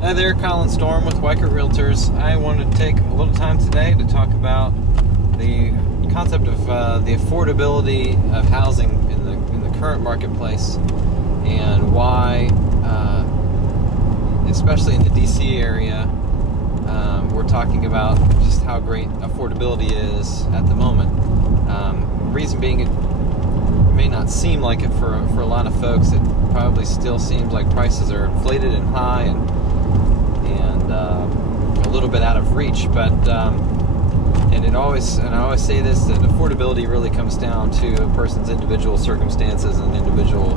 Hi there, Colin Storm with Weichert Realtors. I wanted to take a little time today to talk about the concept of the affordability of housing in the current marketplace, and why, especially in the DC area, we're talking about just how great affordability is at the moment. Reason being, it may not seem like it for a lot of folks. It probably still seems like prices are inflated and high and a little bit out of reach, but and I always say this, that affordability really comes down to a person's individual circumstances and individual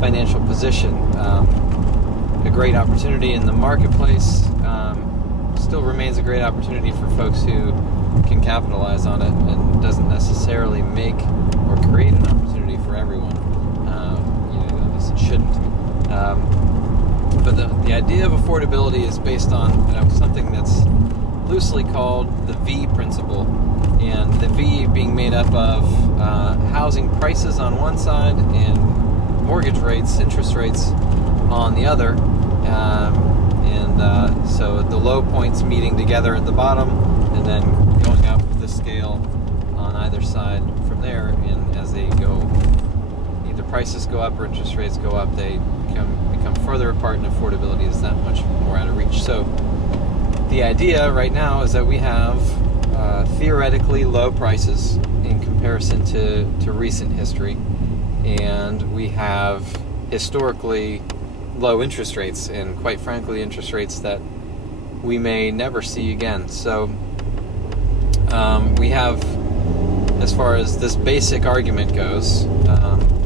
financial position. A great opportunity in the marketplace still remains a great opportunity for folks who can capitalize on it, and doesn't necessarily make or create an opportunity for everyone. At least it shouldn't. But the idea of affordability is based on something that's loosely called the V principle, and the V being made up of housing prices on one side and mortgage rates, interest rates on the other, so the low points meeting together at the bottom, and then going up the scale on either side from there. And as they go, either prices go up or interest rates go up, they become further apart, and affordability is that much more out of reach. So the idea right now is that we have theoretically low prices in comparison to recent history, and we have historically low interest rates, and quite frankly interest rates that we may never see again. So we have, as far as this basic argument goes,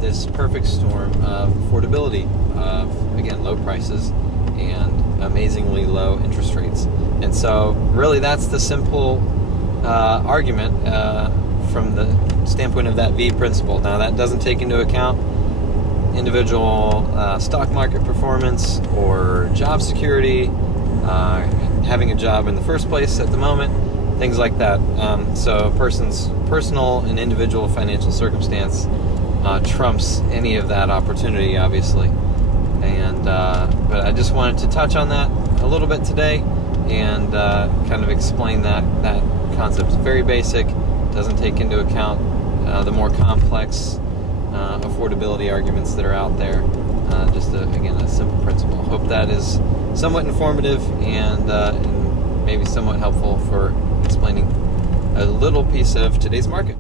this perfect storm of affordability, of, again, low prices and amazingly low interest rates. And so really that's the simple argument from the standpoint of that V principle. Now, that doesn't take into account individual stock market performance or job security, having a job in the first place at the moment, things like that. So a person's personal and individual financial circumstance trumps any of that opportunity, obviously. And but I just wanted to touch on that a little bit today, and kind of explain that concept. It's very basic, doesn't take into account the more complex affordability arguments that are out there. Again, a simple principle. Hope that is somewhat informative and maybe somewhat helpful for explaining a little piece of today's market.